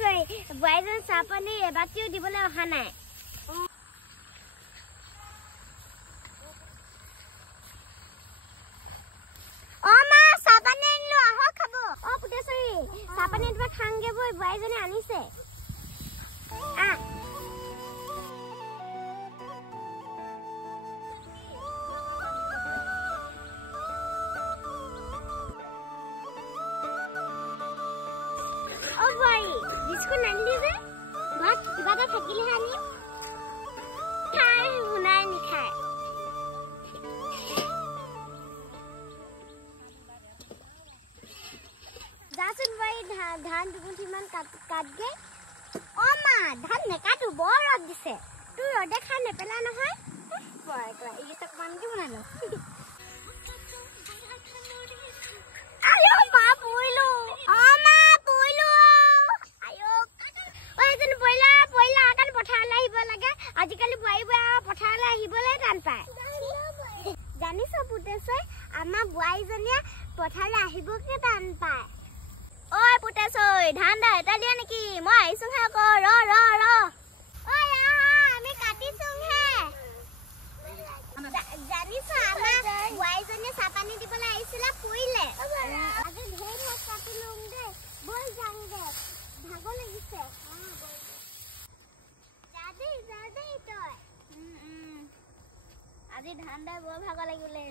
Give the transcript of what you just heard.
বোৱাৰীজন চাহ পানী এবাতিও দিবলৈ অহা নাই। মা চাহ পানী আনিলো, আহক খাব। পুতেশ্বৰী চাহ পানী এদিবা খাংগে বৈ, বোৱাৰীজনী আনিছে। বিস্কুট নানিলি যে ঘৰত কিবা এটা থাকিলেহে আনিম। খাই শুনাই নিখায়। যাচোন বোৱাৰী ধান দুমুঠিমান কাটগে। মা ধান নেকাটো, বৰ ৰ'দ দিছে। তোৰ ৰ'দে খাই নেপেলা নহয়। এইকেইটা মানকে বনালো। আজিকালি বোৱাৰী পথাৰলৈ আহিবলৈ টান পায়। জানিছ পুতেশ্বৰী, আমাৰ বোৱাৰীজনীয়ে পথাৰলৈ আহিবকে টান পায়। ঐ পুতেশ্বৰী, ধান দা এটা দিয়া নেকি? মই আহিছোহে আকৌ। আমি কাটিছোহে। জানিছ আমাৰ বোৱাৰীজনীয়ে চাহ পানী দিবলৈ আহিছিলে, পৰিলে। আজি ঢেৰ ভাত কাটিলো দেই, বল যাওঁগে, ভাগৰ লাগিছে। আজি ধান দাই বৰ ভাগৰ লাগিলে।